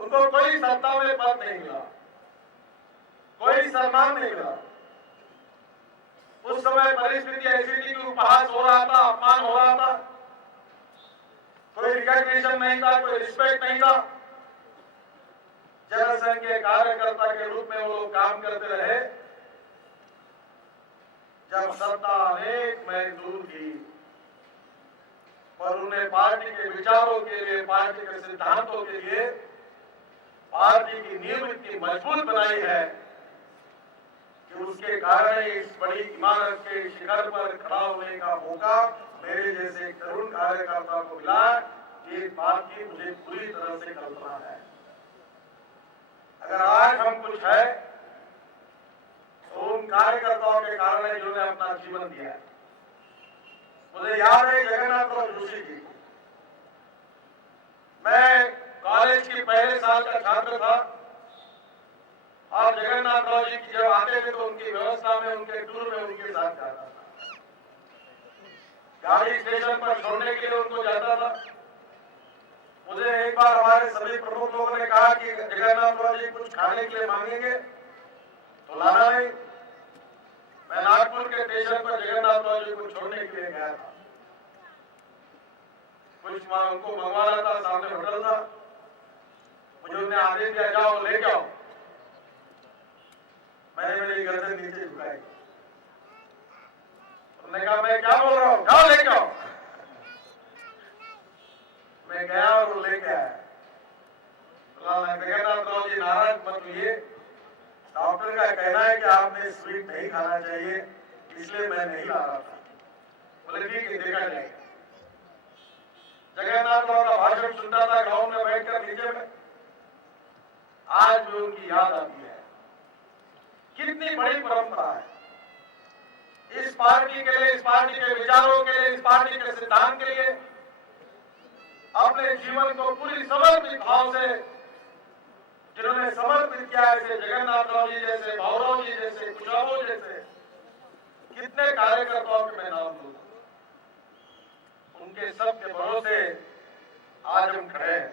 उनको कोई सत्ता में पद नहीं मिला, कोई सम्मान नहीं मिला। उस समय परिस्थिति ऐसी थी कि उपहास हो रहा था, अपमान हो रहा था, कोई रिकॉग्निशन नहीं था, कोई रिस्पेक्ट नहीं था। जनसंघ के कार्यकर्ता के रूप में वो लोग काम करते रहे। जब सत्ता अनेक मैल दूर थी, पर उन्हें पार्टी के विचारों के लिए, पार्टी के सिद्धांतों के लिए पार्टी की नींव इतनी मजबूत बनाई है कि उसके कारण इस बड़ी इमारत के शिखर पर खड़ा होने का मौका मेरे जैसे तरुण कार्यकर्ता को मिला। ये बात की मुझे पूरी तरह से कल्पना है। अगर आज हम कुछ है तो उन कार्यकर्ताओं के कारण है जिन्होंने अपना जीवन दिया है। मुझे याद है जगन्नाथ राव जोशी जी, मैं कॉलेज की पहले साल का छात्र था और जगन्नाथ राव जी जब आते थे तो उनकी व्यवस्था में, उनके टूर में उनके साथ जाता था। गाड़ी स्टेशन पर छोड़ने के लिए उनको जाता था। मुझे एक बार हमारे सभी प्रमुख लोगों ने कहा कि जगन्नाथ राव जी कुछ खाने के लिए मांगेंगे तो लाना नहीं। मैं नागपुर के स्टेशन पर जगन्नाथ राव जी को छोड़ने के लिए गया था। कुछ उनको मंगवाना था, सामने होटल था। मुझे उन्हें आदेश दिया, जाओ ले जाओ। मैंने मेरी गर्दन नीचे झुकाई। उन्होंने कहा मैं क्या बोल रहा हूँ, जाओ ले जाओ। मैं गया और वो लेके आया। जगन्नाथ राव जी नाराज मत हुई, डॉक्टर का कहना है कि आपने स्वीट नहीं खाना चाहिए, इसलिए मैं नहीं ला रहा था। बोले ठीक है, देखा जाएगा। जगन्नाथ राव का भाषण सुनता था गांव में बैठकर नीचे में। आज भी उनकी याद आती है। कितनी बड़ी परंपरा है इस पार्टी के लिए, इस पार्टी के विचारों के लिए, इस पार्टी के सिद्धांत के लिए अपने जीवन को पूरी समर्पित भाव से जिन्होंने समर्पित किया, ऐसे जगन्नाथ राव जी जैसे, भाऊराव जी जैसे, कुशाभो जैसे कितने कार्यकर्ताओं के मैं नाम लूं। उनके सबके भरोसे आज हम खड़े हैं।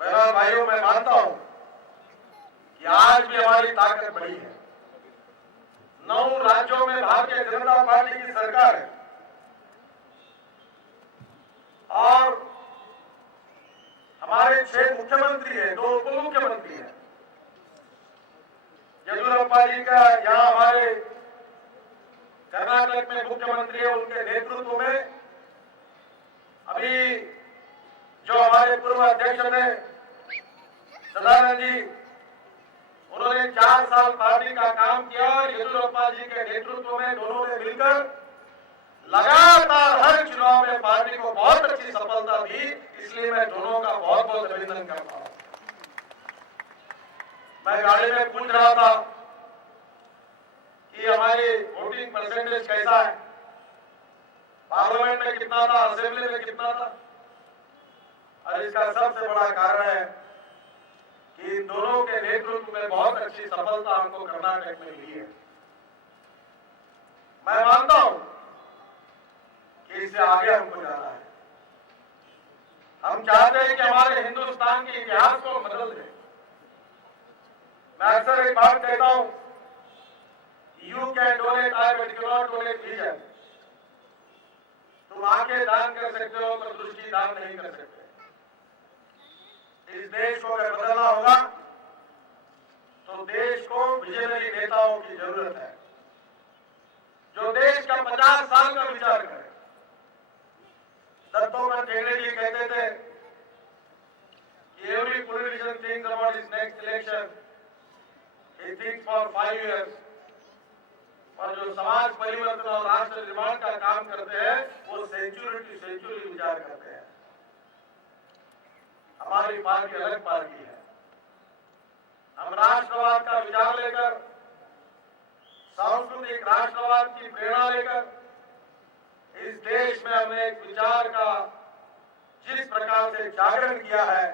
बहनों भाइयों, मैं मानता हूं कि आज भी हमारी ताकत बड़ी है। 9 राज्यों में भारतीय जनता पार्टी की सरकार है और हमारे 6 मुख्यमंत्री हैं, 2 उप मुख्यमंत्री हैं। येदियुरप्पा जी का यहाँ हमारे कर्नाटक में मुख्यमंत्री है, उनके नेतृत्व में अभी जो हमारे पूर्व अध्यक्ष थे सदानंद जी, उन्होंने 4 साल पार्टी का काम किया और येदियुरप्पा जी के नेतृत्व में दोनों ने मिलकर लगातार हर चुनाव में पार्टी को बहुत अच्छी सफलता दी। इसलिए मैं दोनों का बहुत बहुत अभिनंदन करता हूं। मैं गाड़ी में पूछ रहा था कि हमारी वोटिंग परसेंटेज कैसा है, पार्लियामेंट में कितना था, असेंबली में कितना था। और इसका सबसे बड़ा कारण है कि इन दोनों के नेतृत्व में बहुत अच्छी सफलता हमको कर्नाटक में मिली है। मैं मानता हूं कि इससे आगे हमको जाना है। हम चाहते हैं कि हमारे हिंदुस्तान के इतिहास को बदल दें। मैं अक्सर एक बात कहता हूं, you can donate I but you not donate vision. तुम आंखें दान कर सकते हो पर दृष्टि दान नहीं कर सकते। इस देश को अगर बदलना होगा तो देश को विजनरी नेताओं की जरूरत है जो देश का 50 साल का विचार करे। दत्तोपंत ठेंगड़ी जी कहते थे कि every politician thinks about his next election, he thinks for 5 years। और जो समाज परिवर्तन और राष्ट्र निर्माण का काम करते हैं वो सेंचुरी टू सेंचुरी विचार करते हैं। हमारी पार्टी अलग पार्टी है। हम राष्ट्रवाद का विचार लेकर, सांस्कृतिक राष्ट्रवाद की प्रेरणा लेकर इस देश में हमने एक विचार का जिस प्रकार से जागरण किया है,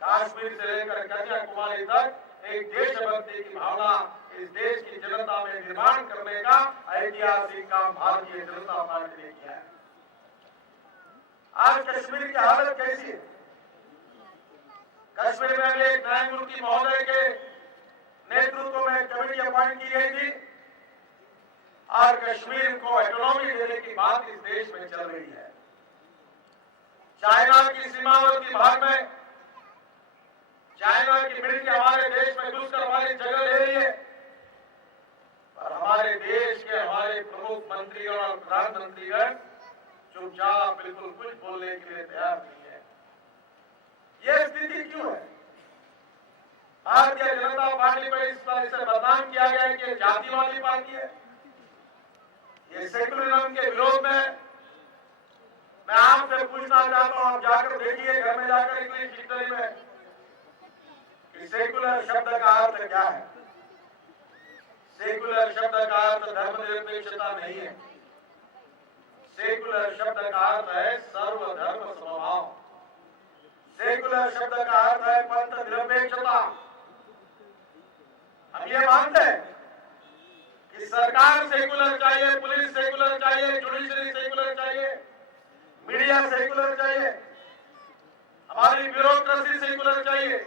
कश्मीर से लेकर कन्याकुमारी तक एक देशभक्ति की भावना इस देश की जनता में निर्माण करने का ऐतिहासिक काम भारतीय जनता पार्टी ने किया है। आज कश्मीर की हालत कैसी है? कश्मीर में भी एक न्यायमूर्ति महोदय के नेतृत्व में कमेटी अपॉइंट की गई थी और कश्मीर को ऑटोनॉमी देने की बात इस देश में चल रही है। चाइना की सीमावर्ती भाग में चाइना की मिलिट्री हमारे देश में घुसकर हमारी जगह ले रही है, और हमारे देश के हमारे प्रमुख मंत्रीगण और प्रधानमंत्रीगण चुपचाप बिल्कुल कुछ बोलने के लिए तैयार नहीं है। यह स्थिति क्यों है? भारतीय जनता पार्टी को इस तरह से बदनाम किया गया है कि जातिवादी पार्टी है। ये सेकुलरिज्म के विरोध में मैं आपसे पूछना चाहता हूं, आप जाकर देखिए घर में जाकर इंग्लिश डिक्शनरी में कि सेकुलर शब्द का अर्थ क्या है। सेकुलर शब्द का अर्थ धर्मनिरपेक्षता नहीं है। सेकुलर शब्द का अर्थ है सर्वधर्म समभाव। सेकुलर शब्द का अर्थ है पंथ निरपेक्षता। हम ये मानते हैं कि सरकार सेकुलर चाहिए, पुलिस सेकुलर चाहिए, जुडिशरी सेकुलर चाहिए, मीडिया सेकुलर चाहिए, हमारी ब्यूरोक्रेसी सेकुलर चाहिए,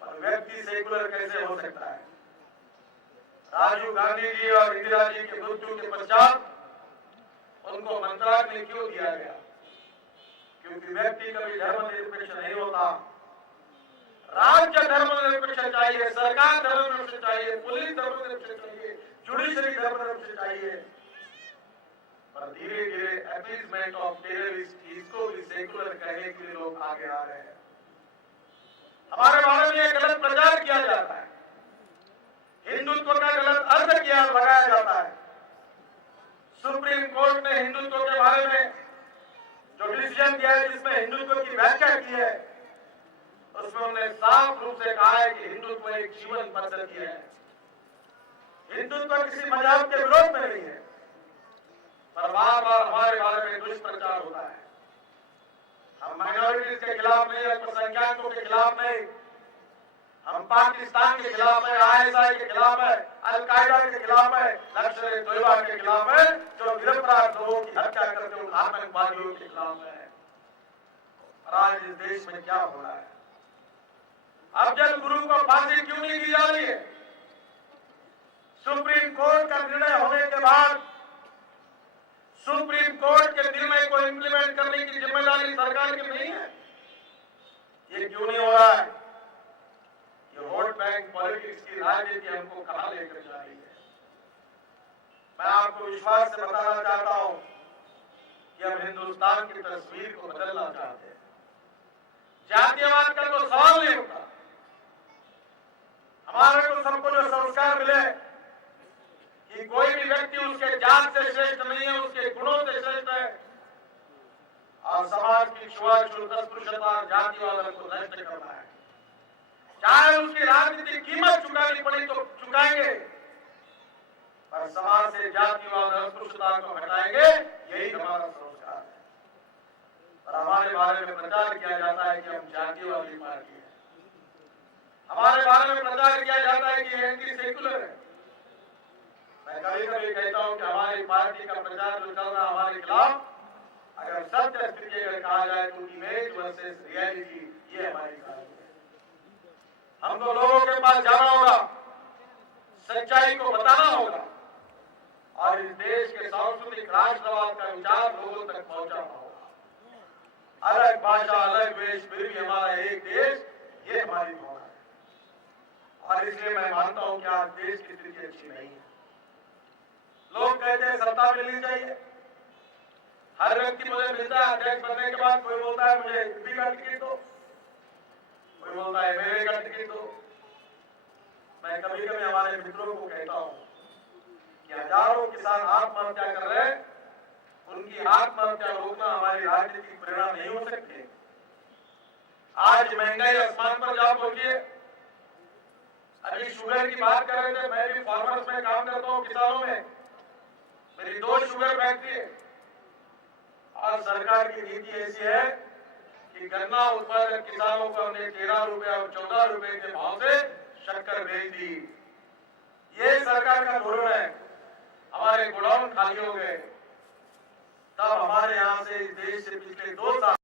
पर व्यक्ति सेकुलर कैसे हो सकता है? राजीव गांधी जी और इंदिरा जी के मृत्यु के पश्चात उनको मंत्रालय क्यों दिया गया? क्योंकि व्यक्ति कभी धर्मनिरपेक्ष नहीं होता। राज्य धर्मनिरपेक्ष चाहिए, सरकार धर्मनिरपेक्ष चाहिए, पुलिस धर्मनिरपेक्ष चाहिए, जुडिशरी धर्मनिरपेक्ष चाहिए। पर धीरे धीरे अपीजमेंट ऑफ टेररिस्ट, इसको भी सेकुलर कहने के लिए लोग आगे आ रहे हैं। हमारे बारे में गलत प्रचार किया जाता है, हिंदुत्व का गलत अर्थ किया लगाया जाता है। सुप्रीम कोर्ट ने हिंदुत्व के बारे में जो डिसीजन दिया है, जिसमें हिंदुत्व की व्याख्या की है, उसमें उन्होंने साफ रूप से कहा है कि हिंदुत्व एक जीवन पद्धति है। हिंदुत्व किसी मजहब के विरोध में नहीं है, पर बार बार हमारे बारे में दुष्प्रचार होता है। हम माइनॉरिटीज के खिलाफ नहीं, अल्पसंख्यकों के खिलाफ नहीं, हम पाकिस्तान के खिलाफ है, ISI के खिलाफ है, अल-कायदा के खिलाफ है, लश्कर-ए-तोयबा के खिलाफ है, जो गिरफ्तार लोगों की हत्या करते उन आतंकवादियों के खिलाफ है। और आज इस देश में क्या हो रहा है? अफजल गुरु को फांसी क्यों नहीं दी जा रही है? सुप्रीम कोर्ट का निर्णय होने के बाद सुप्रीम कोर्ट के निर्णय को इंप्लीमेंट करने की जिम्मेदारी सरकार की नहीं है। ये क्यों नहीं हो रहा है? ये वोट बैंक पॉलिटिक्स की राजनीति हमको कहां लेकर जा रही है? मैं आपको विश्वास से बताना चाहता हूं कि हम हिंदुस्तान की तस्वीर को बदलना चाहते हैं। जातीयवाद का तो सवाल नहीं होता। हमारे को सबको जो संस्कार मिले कि कोई भी व्यक्ति उसके जात से श्रेष्ठ नहीं है, उसके गुणों से श्रेष्ठ है, और समाज की छुआछूत, अस्पृश्यता, जातिवाद को नष्ट करना है। चाहे उसकी राजनीतिक कीमत चुकानी पड़ी तो चुकाएंगे, पर समाज से जातिवाद और अस्पृश्यता को हटाएंगे, यही हमारा संस्कार है। और हमारे बारे में प्रचार किया जाता है कि हम जातिवादी पार्टी है, हमारे बारे में प्रचार किया जाता है कि एंटी सेकुलर है। मैं कभी कभी कहता हूं कि हमारी पार्टी का प्रचार जो चल रहा है हमारे खिलाफ, अगर सत्य स्थिति अगर कहा जाए तो इमेज वर्सेस रियलिटी, ये हमारी कहानी है। हमको लोगों के पास जाना होगा, सच्चाई को बताना होगा, और इस देश के सांस्कृतिक राष्ट्रवाद का विचार लोगों तक पहुंचाना होगा। अलग भाषा, अलग वेश, फिर भी हमारा एक देश, ये हमारी भावना है। और इसलिए मैं मानता हूं कि आज देश की स्थिति अच्छी नहीं है। लोग कहते हैं सत्ता मिलनी चाहिए, हर व्यक्ति मुझे मिलता है अध्यक्ष बनने के बाद, कोई बोलता है मुझे एमपी का टिकट दो, कोई बोलता है एमएलए का टिकट दो। मैं कभी कभी हमारे मित्रों को कहता हूं कि हजारों किसान आत्महत्या कर रहे हैं, उनकी आत्महत्या रोकना हमारी राजनीतिक प्रेरणा नहीं हो सकती। आज महंगाई आसमान पर जा पहुंची है। अभी शुगर की बात कर रहे थे, मैं भी फार्मर्स में काम करता हूं, किसानों में, मेरी 2 शुगर फैक्ट्री है, और सरकार की नीति ऐसी है कि गन्ना उत्पादक किसानों को हमने 13 रुपए और 14 रुपए के भाव से शक्कर भेज दी। ये सरकार का धोरण है। हमारे गोडाउन खाली हो गए, तब हमारे यहाँ से इस देश से पिछले 2 साल